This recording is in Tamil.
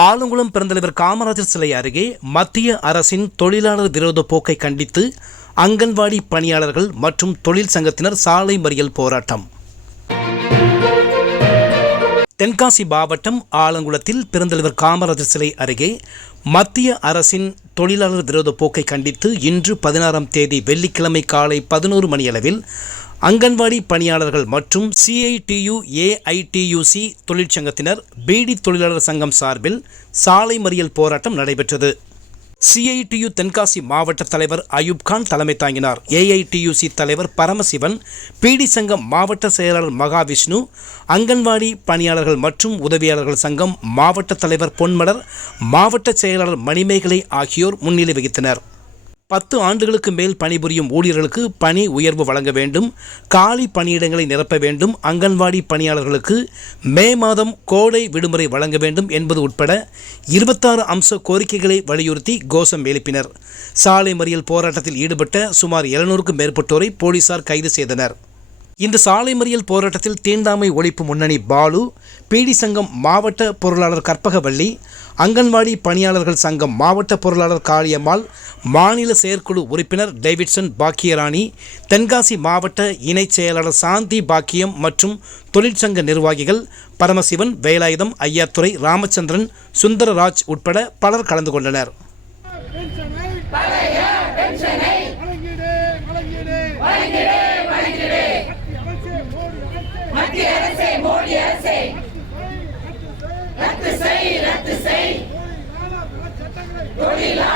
ஆலங்குளம் பெருந்தலைவர் காமராஜர் சிலை அருகே மத்திய அரசின் தொழிலாளர் விரோத போக்கை கண்டித்து அங்கன்வாடி பணியாளர்கள் மற்றும் தொழில் சங்கத்தினர் சாலை மறியல் போராட்டம். தென்காசி மாவட்டம் ஆலங்குளத்தில் பெருந்தலைவர் காமராஜர் சிலை அருகே மத்திய அரசின் தொழிலாளர் விரோத போக்கை கண்டித்து இன்று பதினாறாம் தேதி வெள்ளிக்கிழமை காலை பதினோரு மணியளவில் அங்கன்வாடி பணியாளர்கள் மற்றும் சிஐடியு ஏஐடியுசி தொழிற்சங்கத்தினர் பீடி தொழிலாளர் சங்கம் சார்பில் சாலை மறியல் போராட்டம் நடைபெற்றது. சிஐடியு தென்காசி மாவட்ட தலைவர் அயூப்கான் தலைமை தாங்கினார். ஏஐடியுசி தலைவர் பரமசிவன் பிடி சங்கம் மாவட்ட செயலாளர் மகாவிஷ்ணு அங்கன்வாடி பணியாளர்கள் மற்றும் உதவியாளர்கள் சங்கம் மாவட்ட தலைவர் பொன்மலர் மாவட்ட செயலாளர் மணிமேகலை ஆகியோர் முன்னிலை வகித்தனர். பத்து ஆண்டுகளுக்கு மேல் பணிபுரியும் ஊழியர்களுக்கு பணி உயர்வு வழங்க வேண்டும் காலி பணியிடங்களை நிரப்ப வேண்டும் அங்கன்வாடி பணியாளர்களுக்கு மே மாதம் கோடை விடுமுறை வழங்க வேண்டும் என்பது உட்பட இருபத்தாறு அம்ச கோரிக்கைகளை வலியுறுத்தி கோஷம் எழுப்பினர். சாலை மறியல் போராட்டத்தில் ஈடுபட்ட சுமார் எழுநூறுக்கும் மேற்பட்டோரை போலீசார் கைது செய்தனர். இந்த சாலை மறியல் போராட்டத்தில் தீண்டாமை ஒழிப்பு முன்னணி பாலு பிடி சங்கம் மாவட்ட பொருளாளர் கற்பகவள்ளி அங்கன்வாடி பணியாளர்கள் சங்கம் மாவட்ட பொருளாளர் காளியம்மாள் மாநில செயற்குழு உறுப்பினர் டேவிட்சன் பாக்கியராணி தென்காசி மாவட்ட இணைச் செயலாளர் சாந்தி பாக்கியம் மற்றும் தொழிற்சங்க நிர்வாகிகள் பரமசிவன் வேலாயுதம் ஐயாத்துறை ராமச்சந்திரன் சுந்தரராஜ் உட்பட பலர் கலந்து கொண்டனர். வழங்கிடு வழங்கிடு. தொழிலாளர்